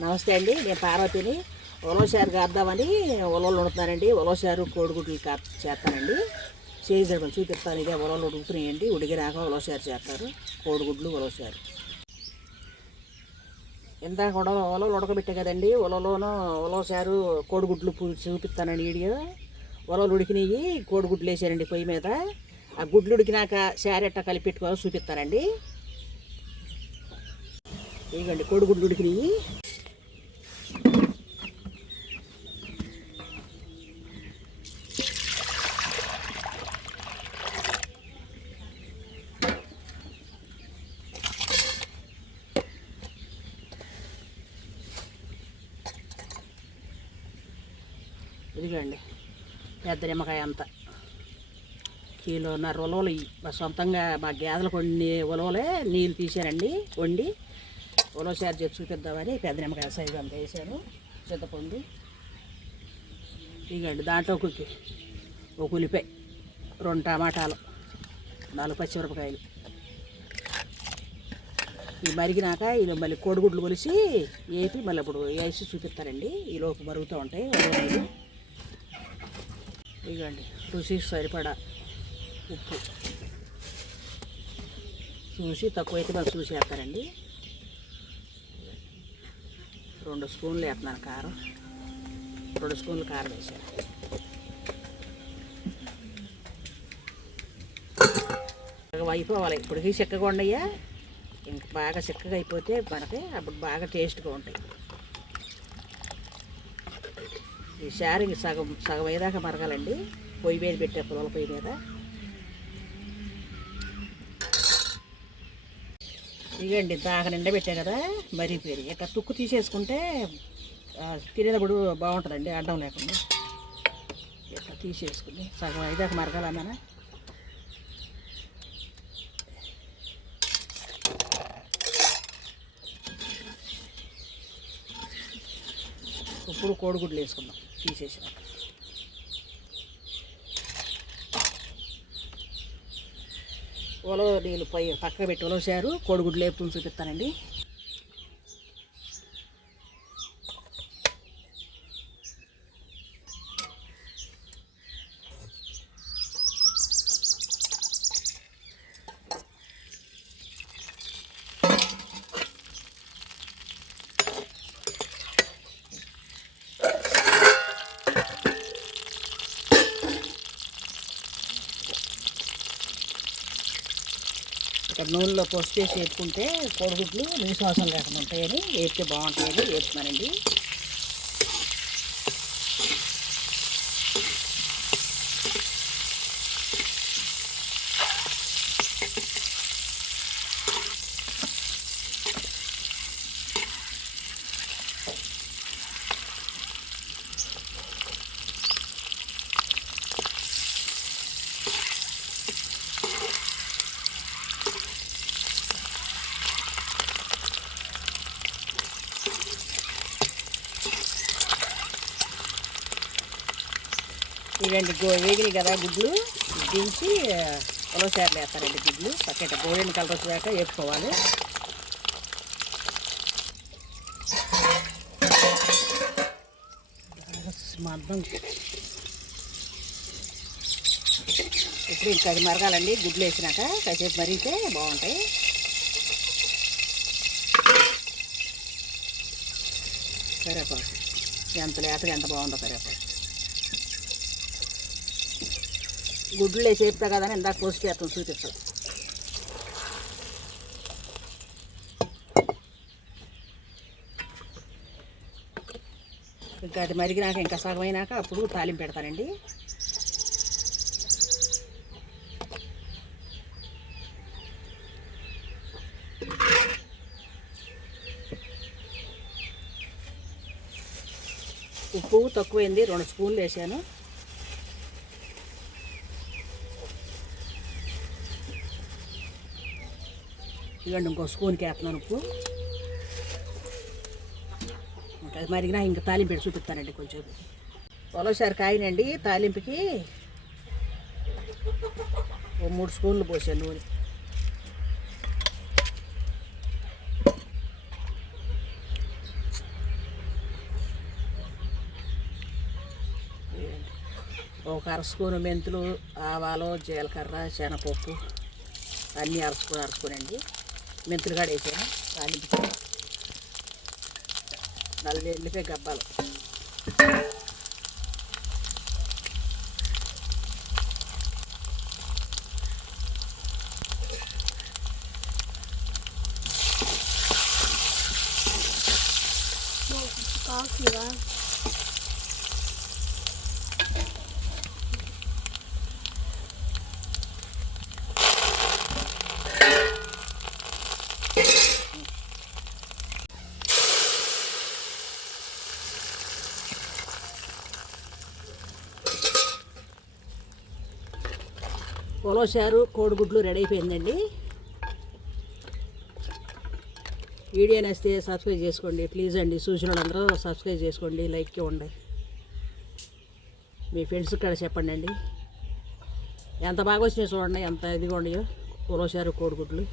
నమస్తే అండి, నేను పార్వతిని. ఉలవచారు కాద్దామని ఉలవలు ఉడుతున్నానండి. ఉలవచారు కోడిగుడ్లు చేస్తానండి. చేయడం చూపిస్తాను. ఇదే ఉలవలు ఉడుకుతున్నాయండి. ఉడికినాక ఉలవచారు చేస్తారు. కోడిగుడ్లు ఉలవచారు. ఇందాక ఉలవలు ఉడకబెట్టే కదండి, ఉలవచారు కోడిగుడ్లు చూపిస్తానండి. వీడియో ఉలవలు ఉడికినాయి, కోడిగుడ్లు వేసారండి పొయ్యి మీద. ఆ గుడ్లు ఉడికినాక శారెట్ట కలిపి పెట్టుకోవాలి చూపిస్తానండి. ఇదిగోండి కోడిగుడ్లు ఉడికినాయి. ఇదిగోండి పెద్ద నిమ్మకాయ అంత కిలోన్నర ఉలవలు ఇవి సొంతంగా మా గేదెలు కొన్ని ఉలవలే నీళ్ళు తీసానండి. వండి ఉలవచారు చేసి చూపిద్దామని పెద్ద నిమ్మకాయ సైజు అంత వేసాను. చింతపండు ఇదిగోండి, దాంట్లో ఒక ఉల్లిపాయ, 2 టమాటాలు, 4 పచ్చిమిరపకాయలు. ఇవి మరిగినాక ఇది మళ్ళీ కోడిగుడ్లు కొలిసి వేపి మళ్ళీ ఇప్పుడు వేసి చూపిస్తానండి. ఈలోపు మరుగుతూ ఉంటాయి ఉలవలు. ఇదిగోండి రుచికి సరిపడా ఉప్పు చూసి తక్కువైతే మనం చూసి వేస్తారండి. 2 స్పూన్లు వేస్తున్నాను కారం. 2 స్పూన్లు కారం వేసాను. అయిపోవాలి ఇప్పటికీ చిక్కగా ఉండయ్యా. ఇంక బాగా చిక్కగా అయిపోతే మనకి అప్పుడు బాగా టేస్ట్గా ఉంటాయి. ఈ చారు సగం అయ్యేదాకా మరగాలండి. పొయ్యి మీద పెట్టే పొలాల పొయ్యి మీద. ఇదండి దాకా నిండా పెట్టా కదా, మరిగిపోయి ఇట్లా తుక్కు తీసేసుకుంటే తినేటప్పుడు బాగుంటుందండి, అడ్డం లేకుండా. ఇట్లా తీసేసుకుని సగం అయ్యేదాకా మరగాలన్నా. ఇప్పుడు కోడిగుడ్లు వేసుకుందాం తీసేసినాక. ఉలవ నీళ్ళు పక్కన పెట్టి ఉలవచారు కోడిగుడ్లు వేపుకుని చూపిస్తానండి. ఇక్కడ నూనెలో పోసేసి వేపుకుంటే కోడిగుడ్లు నీసువాసన లేకుండా ఉంటాయని, వేపితే బాగుంటాయని వేపుతున్నానండి. ఇవండి వేగినాయి కదా గుడ్లు, దించి ఉలవచారులు వేస్తారండి. గుడ్లు పక్కన గోల్డెన్ కలర్ వచ్చేదాకా వేపుకోవాలి. మందం ఇప్పుడు ఇంకా అది మరగాలండి. గుడ్లు వేసినాక కాసేపు మరిగితే బాగుంటాయి. కరివేపాకు ఎంత లేతగా ఎంత బాగుందో కరివేపాకు. గుడ్లు వేసి వేపుతా కదా అని ఇందాక పోసి వేస్తాం చూపిస్తాం. ఇంకా అది మరిగినాక ఇంకా సగం అయినాక అప్పుడు తాలింపు పెడతానండి. ఉప్పు తక్కువైంది, 2 స్పూన్లు వేసాను. ఇవ్వండి ఇంకో స్పూన్కి వేస్తున్నాను ఉప్పు. అది మరిగినా ఇంకా తాలింపు పెట్టి చూపిస్తానండి. కొంచెం ఉలవచారు కాయనండి. తాలింపుకి 3 స్పూన్లు పోసాను నూనె. ఒక అర స్పూను మెంతులు, ఆవాలు, జీలకర్ర, శనగపప్పు అన్నీ అరచుకోనండి. మెంతులు కూడా వేసాను. తాలింపు 4 ఎల్లిపాయ గబ్బాలు. ఉలవచారు కోడిగుడ్లు రెడీ అయిపోయిందండి. వీడియో నచ్చితే సబ్స్క్రైబ్ చేసుకోండి ప్లీజ్ అండి. చూసిన వాళ్ళందరూ సబ్స్క్రైబ్ చేసుకోండి, లైక్ ఇవ్వండి, మీ ఫ్రెండ్స్ కూడా చెప్పండి అండి. ఎంత బాగా వచ్చినాయో చూడండి, ఎంత ఇదిగా ఉన్నాయో ఉలవచారు కోడిగుడ్లు.